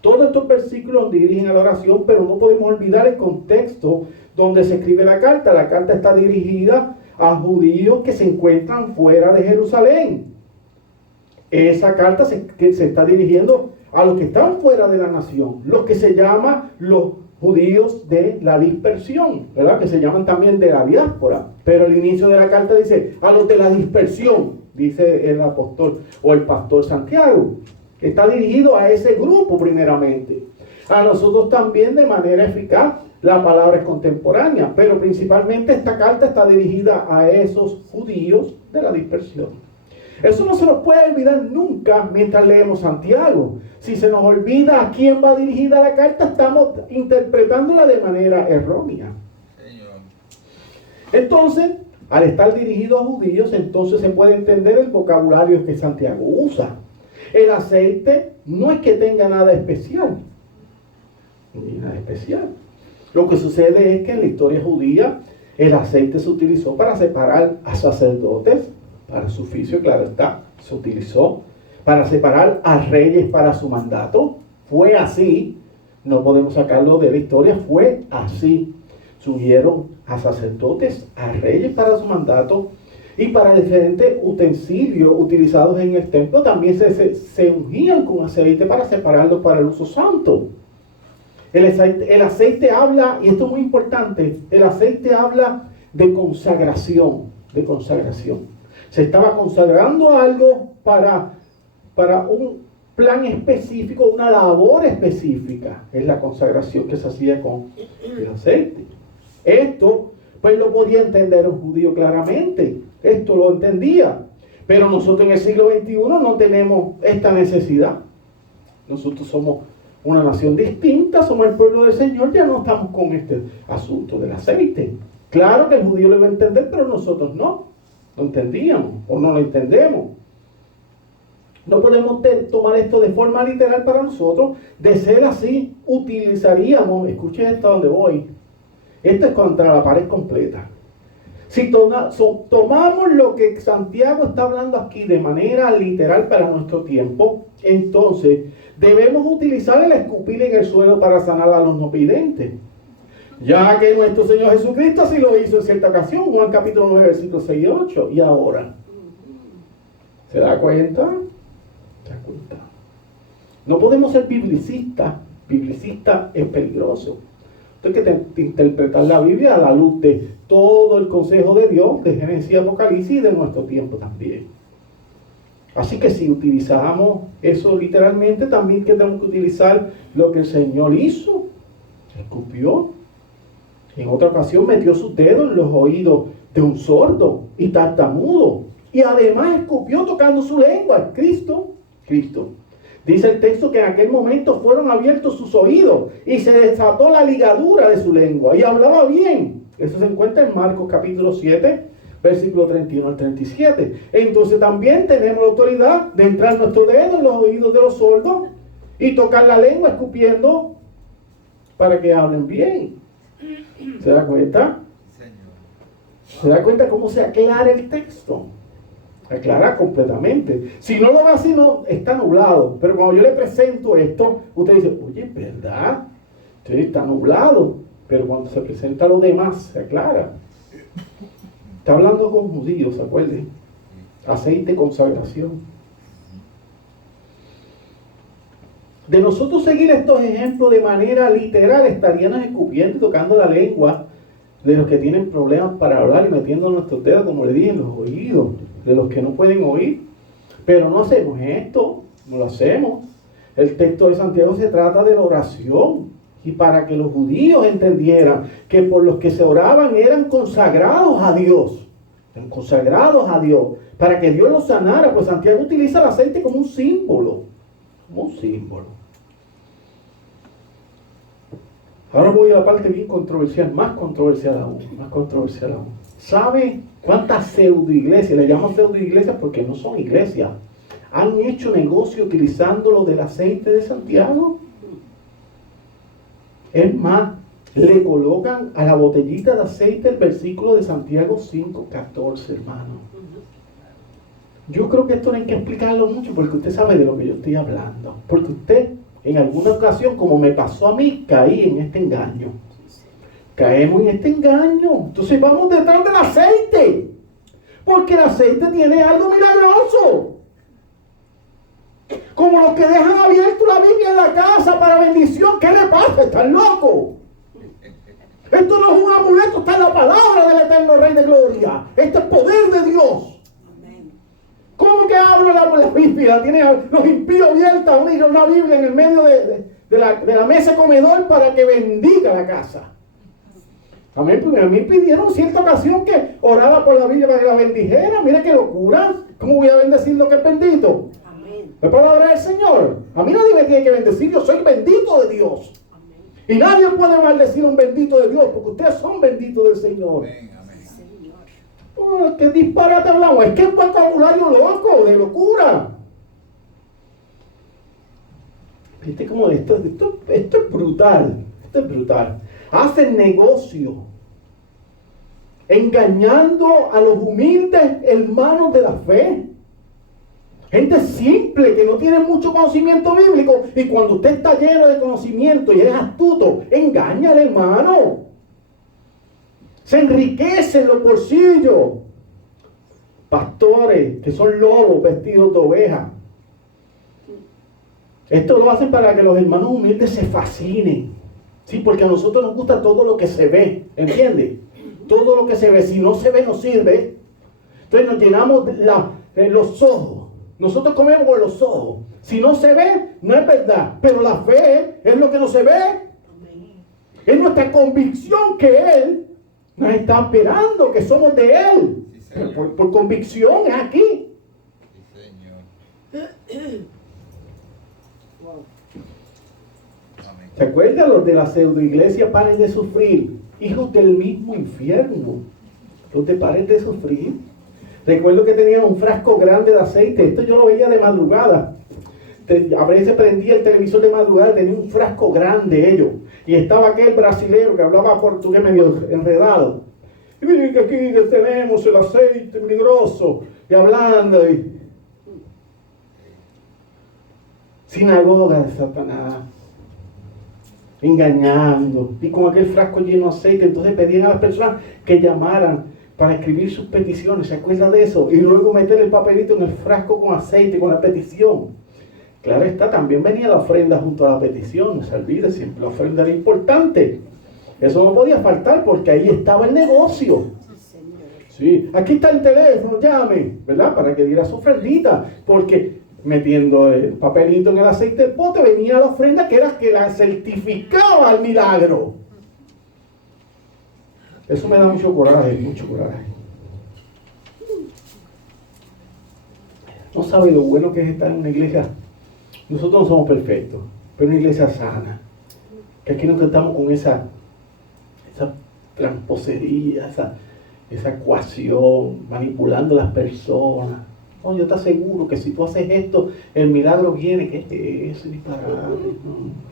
Todos estos versículos nos dirigen a la oración, pero no podemos olvidar el contexto donde se escribe la carta. La carta está dirigida a judíos que se encuentran fuera de Jerusalén. Esa carta se está dirigiendo a los que están fuera de la nación, los que se llaman los judíos de la dispersión, ¿verdad? Que se llaman también de la diáspora. Pero el inicio de la carta dice a los de la dispersión, dice el apóstol o el pastor Santiago. Está dirigido a ese grupo primeramente. A nosotros también de manera eficaz. La palabra es contemporánea, pero principalmente esta carta está dirigida a esos judíos de la dispersión. Eso no se nos puede olvidar nunca mientras leemos Santiago. Si se nos olvida a quién va dirigida la carta, estamos interpretándola de manera errónea. Entonces, al estar dirigido a judíos, entonces se puede entender el vocabulario que Santiago usa. El aceite no es que tenga nada especial. No hay nada especial. Lo que sucede es que en la historia judía el aceite se utilizó para separar a sacerdotes para su oficio, claro está. Se utilizó para separar a reyes para su mandato. Fue así. No podemos sacarlo de la historia. Fue así. Subieron a sacerdotes, a reyes para su mandato. Y para diferentes utensilios utilizados en el templo también se ungían con aceite para separarlos para el uso santo. El aceite habla, y esto es muy importante, el aceite habla de consagración, de consagración. Se estaba consagrando algo para un plan específico, una labor específica. Es la consagración que se hacía con el aceite. Esto, pues lo podía entender un judío claramente. Esto lo entendía. Pero nosotros en el siglo XXI no tenemos esta necesidad. Nosotros somos una nación distinta, somos el pueblo del Señor, ya no estamos con este asunto del aceite. Claro que el judío lo iba a entender, pero nosotros no entendíamos o no lo entendemos. No podemos tomar esto de forma literal para nosotros. De ser así, utilizaríamos, escuchen esto a donde voy, esto es contra la pared completa. Si tomamos lo que Santiago está hablando aquí de manera literal para nuestro tiempo, entonces debemos utilizar el escupir en el suelo para sanar a los no videntes. Ya que nuestro Señor Jesucristo así lo hizo en cierta ocasión, Juan capítulo 9, versículos 6 y 8. Y ahora, ¿se da cuenta? ¿Se da cuenta? No podemos ser biblicistas. Biblicista es peligroso. Hay que interpretar la Biblia a la luz de todo el consejo de Dios, de Génesis y Apocalipsis y de nuestro tiempo también. Así que si utilizamos eso literalmente, también tenemos que utilizar lo que el Señor hizo. Escupió. En otra ocasión metió sus dedos en los oídos de un sordo y tartamudo. Y además escupió tocando su lengua. Cristo. Dice el texto que en aquel momento fueron abiertos sus oídos y se desató la ligadura de su lengua y hablaba bien. Eso se encuentra en Marcos capítulo 7, versículo 31 al 37. Entonces también tenemos la autoridad de entrar nuestro dedo en los oídos de los sordos y tocar la lengua escupiendo para que hablen bien. ¿Se da cuenta? ¿Se da cuenta cómo se aclara el texto? Aclara completamente. Si no lo ve así, no, está nublado. Pero cuando yo le presento esto, usted dice, oye, ¿verdad? Sí, está nublado. Pero cuando se presenta lo demás, se aclara. Está hablando con judíos, ¿se acuerdan? Aceite, consagración. De nosotros seguir estos ejemplos de manera literal, estaríamos escupiendo y tocando la lengua de los que tienen problemas para hablar y metiendo nuestros dedos, como le dije, en los oídos de los que no pueden oír. Pero no hacemos esto, no lo hacemos. El texto de Santiago se trata de la oración. Y para que los judíos entendieran que por los que se oraban eran consagrados a Dios. Eran consagrados a Dios. Para que Dios los sanara, pues Santiago utiliza el aceite como un símbolo. Como un símbolo. Ahora voy a la parte bien controversial, más controversial aún. ¿Sabe cuántas pseudoiglesias, le llaman pseudoiglesias porque no son iglesias, han hecho negocio utilizando lo del aceite de Santiago? Es más, le colocan a la botellita de aceite el versículo de Santiago 5:14, hermano. Yo creo que esto no hay que explicarlo mucho porque usted sabe de lo que yo estoy hablando. Porque usted, en alguna ocasión, como me pasó a mí, caí en este engaño. Caemos en este engaño. Entonces vamos detrás del aceite. Porque el aceite tiene algo milagroso. Como los que dejan abierto la Biblia en la casa para bendición. ¿Qué le pasa? ¿Están locos? Esto no es un amuleto, está en la palabra del eterno Rey de Gloria. Este es poder de Dios. ¿Cómo que abro la Biblia? Tiene los impíos abierta una Biblia en el medio de la mesa comedor para que bendiga la casa. A mí pidieron en cierta ocasión que orara por la Biblia para que la bendijera. Mira qué locura. ¿Cómo voy a bendecir lo que es bendito? Amén. La palabra del Señor. A mí nadie me tiene que bendecir. Yo soy bendito de Dios. Amén. Y nadie puede maldecir a un bendito de Dios porque ustedes son benditos del Señor. Amén. Oh, ¿qué disparate hablamos? Es que es vocabulario loco, de locura. ¿Viste cómo esto es brutal? Esto es brutal. Hacen negocio engañando a los humildes hermanos de la fe. Gente simple que no tiene mucho conocimiento bíblico, y cuando usted está lleno de conocimiento y es astuto, engaña al hermano. Se enriquece en los bolsillos. Pastores que son lobos vestidos de oveja. Esto lo hacen para que los hermanos humildes se fascinen. Sí, porque a nosotros nos gusta todo lo que se ve, ¿entiendes? Todo lo que se ve. Si no se ve, no sirve. Entonces nos llenamos los ojos. Nosotros comemos con los ojos. Si no se ve, no es verdad. Pero la fe es lo que no se ve. Es nuestra convicción que Él nos está esperando, que somos de Él. Sí, por convicción es aquí. Sí, Señor. ¿Se acuerdan los de la pseudo iglesia? Paren de sufrir. Hijos del mismo infierno. Los de paren de sufrir. Recuerdo que tenían un frasco grande de aceite. Esto yo lo veía de madrugada. A veces prendía el televisor de madrugada, tenía un frasco grande ellos. Y estaba aquel brasilero que hablaba portugués medio enredado. Y miren que aquí tenemos el aceite milagroso. Y hablando. Sinagoga de Satanás. Engañando. Y con aquel frasco lleno de aceite, entonces pedían a las personas que llamaran para escribir sus peticiones. ¿Se acuerda de eso? Y luego meter el papelito en el frasco con aceite, con la petición. Claro está, también venía la ofrenda junto a la petición. No se olvide, siempre la ofrenda era importante. Eso no podía faltar porque ahí estaba el negocio. Sí, aquí está el teléfono, llame, ¿verdad? Para que diera su ofrendita. Porque metiendo el papelito en el aceite del pote venía la ofrenda que era que la certificaba al milagro. Eso me da mucho coraje, mucho coraje. No sabe lo bueno que es estar en una iglesia. Nosotros no somos perfectos, pero una iglesia sana. Que aquí no tratamos con esa tramposería, esa ecuación, manipulando a las personas. No, yo te aseguro que si tú haces esto, el milagro viene. ¿Qué es eso? Disparate. No.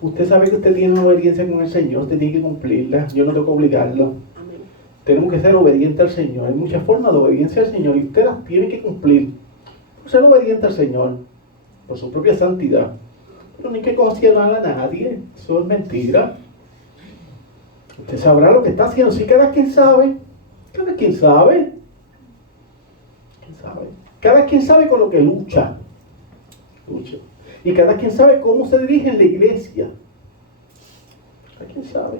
Usted sabe que usted tiene una obediencia con el Señor, usted tiene que cumplirla. Yo no tengo que obligarlo. Amén. Tenemos que ser obedientes al Señor. Hay muchas formas de obediencia al Señor y usted las tiene que cumplir. Ser obediente al Señor por su propia santidad. Pero no hay que cuestionar a nadie. Eso es mentira. Usted sabrá lo que está haciendo. Si cada quien sabe. Cada quien sabe. Cada quien sabe con lo que lucha. Y cada quien sabe cómo se dirige en la iglesia. Cada quien sabe.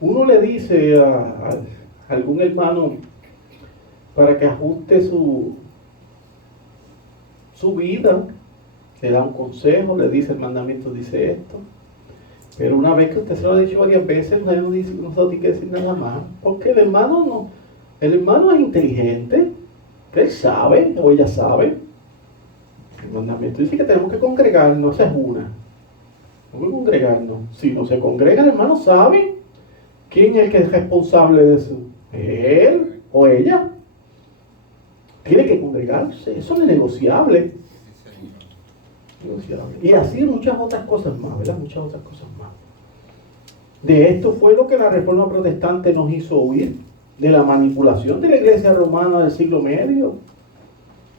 Uno le dice a algún hermano para que ajuste su vida, le da un consejo, le dice el mandamiento dice esto, pero una vez que usted se lo ha dicho varias veces, no tiene que decir nada más, porque el hermano es inteligente, él sabe o ella sabe. El mandamiento dice que tenemos que congregarnos, esa es una. Tenemos que congregarnos. Si no se congrega, el hermano sabe quién es el que es responsable de eso. Él o ella. Tiene que congregarse, eso no es negociable. Y así muchas otras cosas más, ¿verdad? Muchas otras cosas más. De esto fue lo que la Reforma Protestante nos hizo huir, de la manipulación de la Iglesia romana del siglo medio,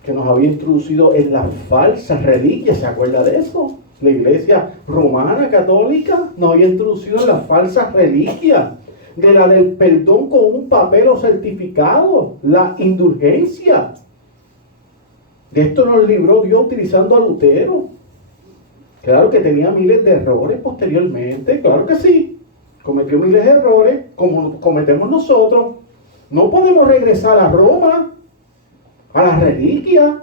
que nos había introducido en las falsas reliquias. ¿Se acuerda de eso? La Iglesia romana católica nos había introducido en las falsas reliquias, de la del perdón con un papel o certificado, la indulgencia. De esto nos libró Dios utilizando a Lutero. Claro que tenía miles de errores posteriormente, claro que sí. Cometió miles de errores, como cometemos nosotros. No podemos regresar a Roma, a las reliquias,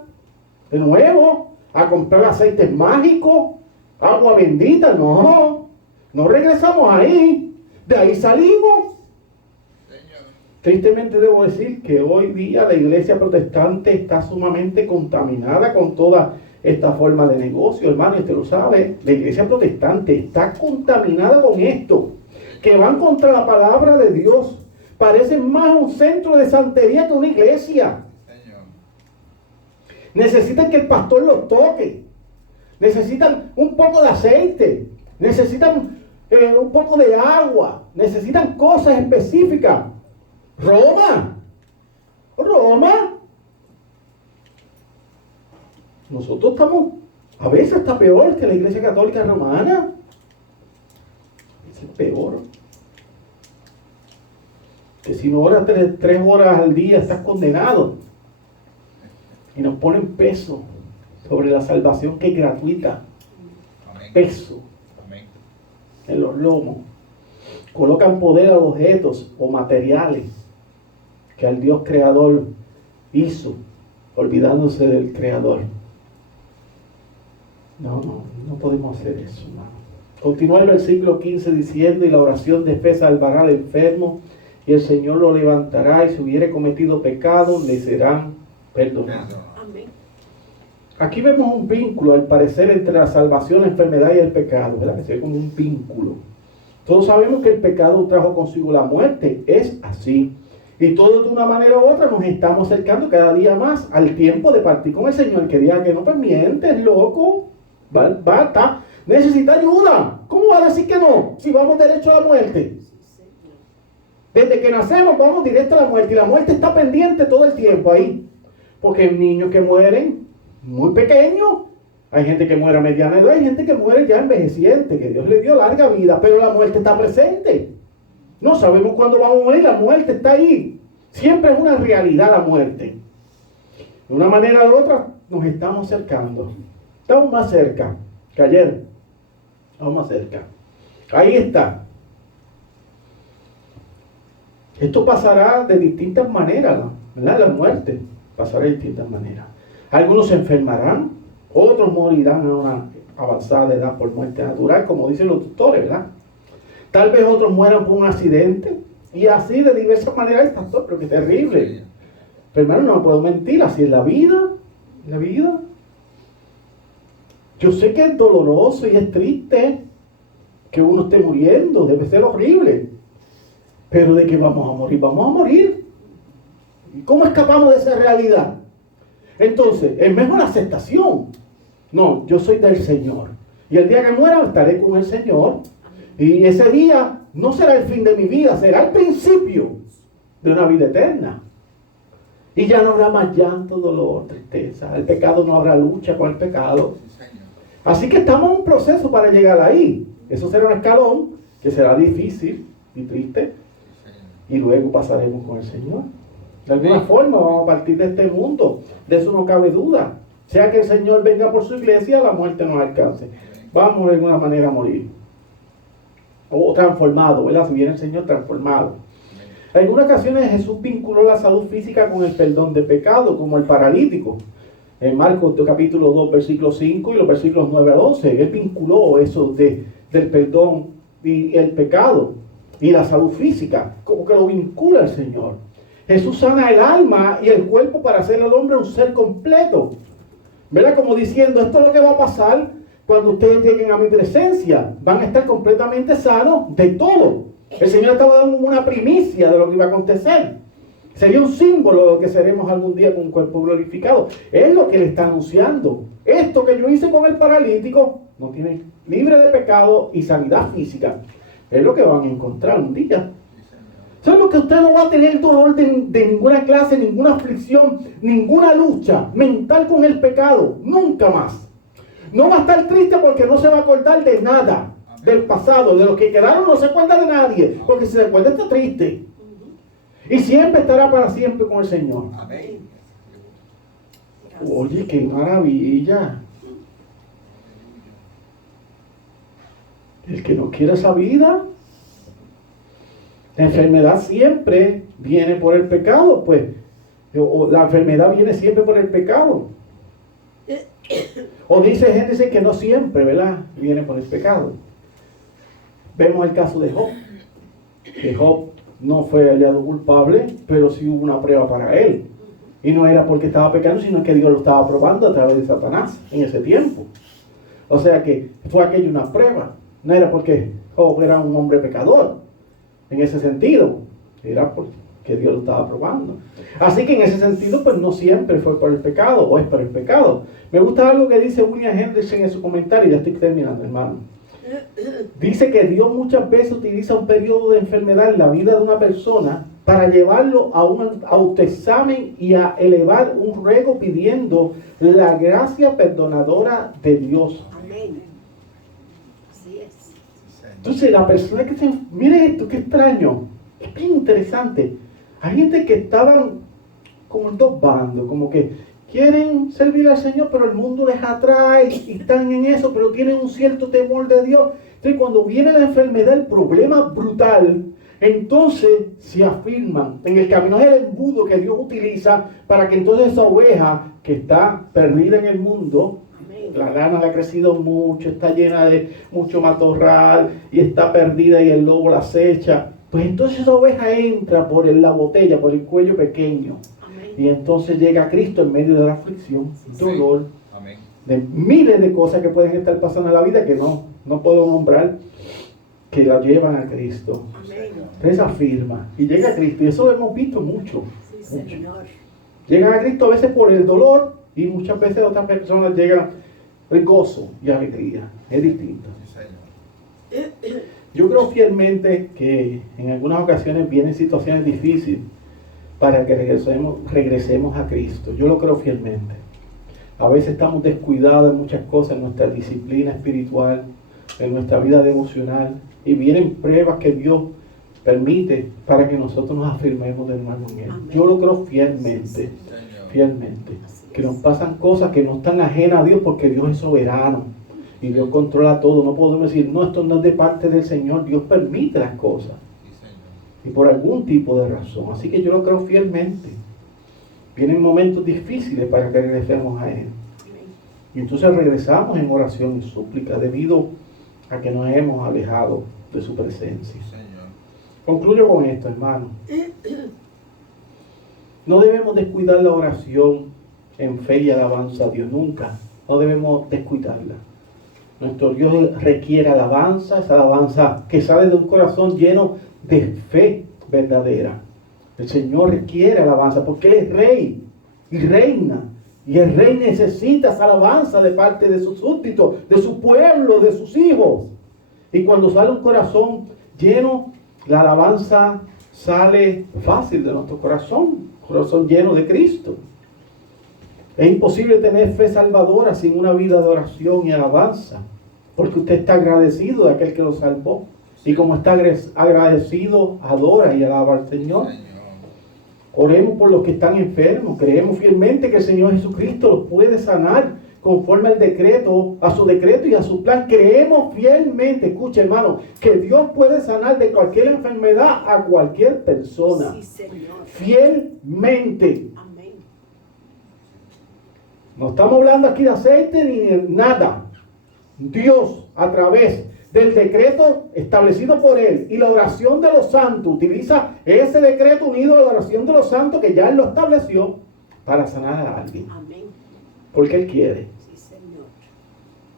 de nuevo, a comprar aceites mágicos, agua bendita, no regresamos ahí. De ahí salimos. Tristemente debo decir que hoy día la iglesia protestante está sumamente contaminada con toda esta forma de negocio, hermano, y usted lo sabe, la iglesia protestante está contaminada con esto, que van contra la palabra de Dios. Parecen más un centro de santería que una iglesia. Necesitan que el pastor los toque. Necesitan un poco de aceite. Necesitan un poco de agua. Necesitan cosas específicas. Roma. Nosotros estamos, a veces está peor que la Iglesia Católica Romana. Es peor. Que si no oras 3 horas al día estás condenado. Y nos ponen peso sobre la salvación que es gratuita. Amén. Peso. Amén. En los lomos. Colocan poder a objetos o materiales que al Dios creador hizo, olvidándose del creador. No podemos hacer eso, hermano. Continúa el versículo 15 diciendo: y la oración de fe salvará al enfermo, y el Señor lo levantará, y si hubiere cometido pecado, le serán perdonados. Amén. Aquí vemos un vínculo, al parecer, entre la salvación, la enfermedad y el pecado, ¿verdad? Que se ve como un vínculo. Todos sabemos que el pecado trajo consigo la muerte, es así. Y todos de una manera u otra nos estamos acercando cada día más al tiempo de partir con el Señor. Que diga que no, pues mientes, loco. Basta. Necesita ayuda. ¿Cómo va a decir que no? Si vamos derecho a la muerte. Desde que nacemos vamos directo a la muerte. Y la muerte está pendiente todo el tiempo ahí. Porque hay niños que mueren muy pequeños. Hay gente que muere a mediana edad. Hay gente que muere ya envejeciente. Que Dios le dio larga vida. Pero la muerte está presente. No sabemos cuándo vamos a morir. La muerte está ahí. Siempre es una realidad la muerte. De una manera u otra nos estamos acercando. Estamos más cerca que ayer. Estamos más cerca. Ahí está. Esto pasará de distintas maneras, ¿verdad? La muerte pasará de distintas maneras. Algunos se enfermarán, otros morirán a una avanzada edad por muerte natural, como dicen los doctores, ¿verdad? Tal vez otros mueran por un accidente, y así de diversas maneras. Ay, pastor, pero qué terrible. Pero hermano, no me puedo mentir, así es la vida. La vida. Yo sé que es doloroso y es triste que uno esté muriendo, debe ser horrible. Pero de que vamos a morir, vamos a morir. ¿Y cómo escapamos de esa realidad? Entonces, es mejor la aceptación. No, yo soy del Señor. Y el día que muera estaré con el Señor. Y ese día no será el fin de mi vida, será el principio de una vida eterna. Y ya no habrá más llanto, dolor, tristeza. El pecado no habrá lucha con el pecado. Así que estamos en un proceso para llegar ahí. Eso será un escalón que será difícil y triste. Y luego pasaremos con el Señor. De alguna forma vamos a partir de este mundo. De eso no cabe duda. Sea que el Señor venga por su iglesia, la muerte nos alcance. Vamos de alguna manera a morir. O transformado, ¿verdad? Si viene el Señor transformado. En algunas ocasiones Jesús vinculó la salud física con el perdón de pecado, como el paralítico. En Marcos capítulo 2, versículo 5 y los versículos 9 a 11. Él vinculó eso del perdón y el pecado y la salud física, como que lo vincula el Señor. Jesús sana el alma y el cuerpo para hacer al hombre un ser completo. ¿Verdad? Como diciendo, esto es lo que va a pasar cuando ustedes lleguen a mi presencia. Van a estar completamente sanos de todo. El Señor estaba dando una primicia de lo que iba a acontecer. Sería un símbolo de lo que seremos algún día con un cuerpo glorificado. Es lo que Él está anunciando. Esto que yo hice con el paralítico no tiene libre de pecado y sanidad física. Es lo que van a encontrar un día. ¿Saben lo que usted no va a tener dolor de ninguna clase, ninguna aflicción, ninguna lucha mental con el pecado? Nunca más. No va a estar triste porque no se va a acordar de nada del pasado. De los que quedaron no se acuerda de nadie. Porque si se acuerda está triste. Y siempre estará para siempre con el Señor. Amén. Oye, qué maravilla. El que no quiere esa vida. La enfermedad siempre viene por el pecado, pues. O la enfermedad viene siempre por el pecado. O dice Génesis que no siempre, ¿verdad? Viene por el pecado. Vemos el caso de Job. Que Job no fue hallado culpable, pero sí hubo una prueba para él. Y no era porque estaba pecando, sino que Dios lo estaba probando a través de Satanás en ese tiempo. O sea que fue aquello una prueba. No era porque Job era un hombre pecador, en ese sentido. Era porque Dios lo estaba probando. Así que en ese sentido, pues no siempre fue por el pecado, o es por el pecado. Me gusta algo que dice William Henderson en su comentario, ya estoy terminando, hermano. Dice que Dios muchas veces utiliza un periodo de enfermedad en la vida de una persona para llevarlo a un autoexamen y a elevar un ruego pidiendo la gracia perdonadora de Dios. Amén. Así es. Entonces la persona que se... Mire esto, qué extraño. Es bien interesante. Hay gente que estaban como en dos bandos, como que quieren servir al Señor, pero el mundo les atrae y están en eso, pero tienen un cierto temor de Dios. Entonces cuando viene la enfermedad, el problema brutal, entonces se afirman en el camino. Es el embudo que Dios utiliza para que entonces esa oveja que está perdida en el mundo, la lana le ha crecido mucho, está llena de mucho matorral y está perdida y el lobo la acecha, pues entonces esa oveja entra por la botella, por el cuello pequeño. Amén. Y entonces llega a Cristo en medio de la aflicción, dolor, amén, de miles de cosas que pueden estar pasando en la vida que no puedo nombrar, que la llevan a Cristo. Amén. Se afirma y llega a Cristo, y eso lo hemos visto mucho. Sí, mucho. Señor. Llegan a Cristo a veces por el dolor y muchas veces otras personas llegan el gozo y alegría. Es distinto. Sí, yo creo fielmente que en algunas ocasiones vienen situaciones difíciles para que regresemos a Cristo. Yo lo creo fielmente. A veces estamos descuidados en muchas cosas, en nuestra disciplina espiritual, en nuestra vida devocional, y vienen pruebas que Dios permite para que nosotros nos afirmemos de nuevo en Él. Yo lo creo fielmente, fielmente. Que nos pasan cosas que no están ajenas a Dios, porque Dios es soberano y Dios controla todo. No podemos decir, no, esto no es de parte del Señor. Dios permite las cosas y por algún tipo de razón. Así que yo lo creo fielmente. Vienen momentos difíciles para que regresemos a Él, y entonces regresamos en oración y súplica debido a que nos hemos alejado de su presencia. Concluyo con esto, hermano. No debemos descuidar la oración en fe y alabanza a Dios, nunca. No debemos descuidarla. Nuestro Dios requiere alabanza, esa alabanza que sale de un corazón lleno de fe verdadera. El Señor requiere alabanza porque Él es rey y reina. Y el rey necesita esa alabanza de parte de sus súbditos, de su pueblo, de sus hijos. Y cuando sale un corazón lleno, la alabanza sale fácil de nuestro corazón lleno de Cristo. Es imposible tener fe salvadora sin una vida de oración y alabanza, porque usted está agradecido de aquel que lo salvó. Y como está agradecido, adora y alaba al Señor. Oremos por los que están enfermos. Creemos fielmente que el Señor Jesucristo los puede sanar conforme al decreto, a su decreto y a su plan. Creemos fielmente, escucha hermano, que Dios puede sanar de cualquier enfermedad a cualquier persona. Sí, Señor. Fielmente. Amén. No estamos hablando aquí de aceite ni de nada. Dios, a través del decreto establecido por Él y la oración de los santos, utiliza ese decreto unido a la oración de los santos que ya Él lo estableció para sanar a alguien. Amén. Porque Él quiere. Sí, Señor.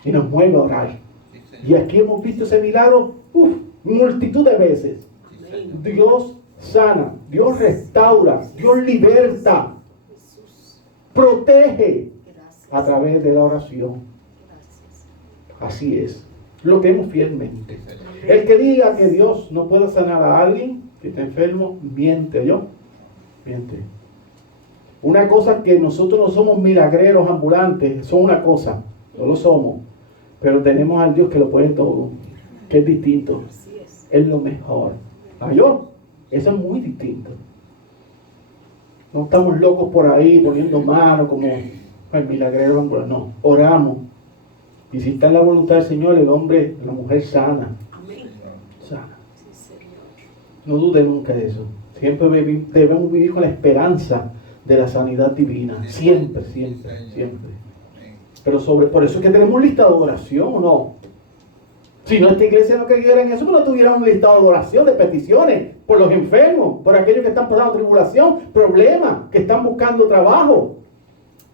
Y nos mueve a orar. Sí, y aquí hemos visto ese milagro multitud de veces. Amén. Dios sana, Dios restaura, Dios liberta, Jesús protege. Gracias. A través de la oración. Gracias. Así es. Lo creemos fielmente. El que diga que Dios no puede sanar a alguien que está enfermo, miente. Yo miente. Una cosa que nosotros no somos milagreros ambulantes, son una cosa, no lo somos, pero tenemos al Dios que lo puede todo, que es distinto, es lo mejor. ¿Yo? Eso es muy distinto. No estamos locos por ahí poniendo manos como el milagrero ambulante, no, oramos. Y si está en la voluntad del Señor, el hombre, la mujer sana. Amén. Sana. Sí, Señor. No dude nunca de eso. Siempre debemos vivir con la esperanza de la sanidad divina. Siempre, siempre, siempre. Pero por eso es que tenemos lista de oración, ¿o no? Si nuestra iglesia no creyera en eso, pues no tuviera un listado de oración, de peticiones, por los enfermos, por aquellos que están pasando tribulación, problemas, que están buscando trabajo.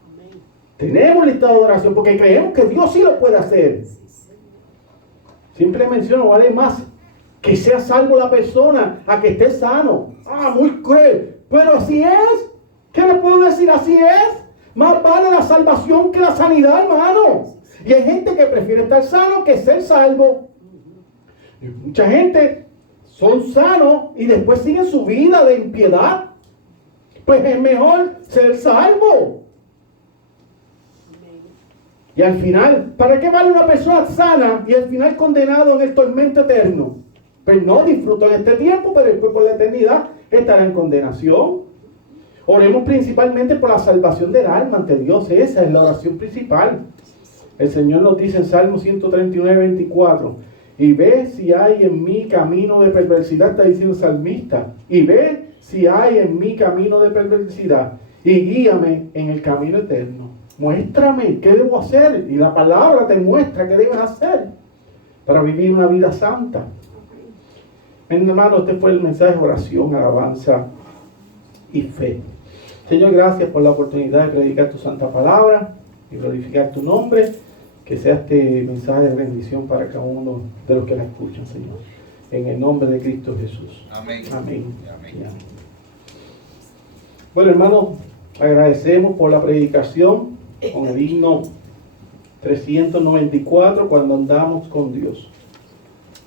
Amén. Tenemos un listado de oración porque creemos que Dios sí lo puede hacer. Sí, Señor. Siempre menciono, vale más que sea salvo la persona a que esté sano. Ah, muy cruel. Pero así es. ¿Qué le puedo decir? Así es. Más vale la salvación que la sanidad, hermano. Y hay gente que prefiere estar sano que ser salvo. Y mucha gente son sanos y después siguen su vida de impiedad. Pues es mejor ser salvo. Amén. Y al final, ¿para qué vale una persona sana y al final condenado en el tormento eterno? Pues no disfrutó en este tiempo, pero después por la eternidad estará en condenación. Oremos principalmente por la salvación del alma ante Dios. Esa es la oración principal. El Señor nos dice en Salmo 139, 24, y ve si hay en mí camino de perversidad, está diciendo el salmista, y ve si hay en mí camino de perversidad, y guíame en el camino eterno. Muéstrame qué debo hacer, y la palabra te muestra qué debes hacer para vivir una vida santa. Hermano, este fue el mensaje de oración, alabanza y fe. Señor, gracias por la oportunidad de predicar tu santa palabra y glorificar tu nombre. Que sea este mensaje de bendición para cada uno de los que la escuchan, Señor. En el nombre de Cristo Jesús. Amén. Amén. Amén. Y amén. Bueno, hermanos, agradecemos por la predicación con el himno 394, cuando andamos con Dios.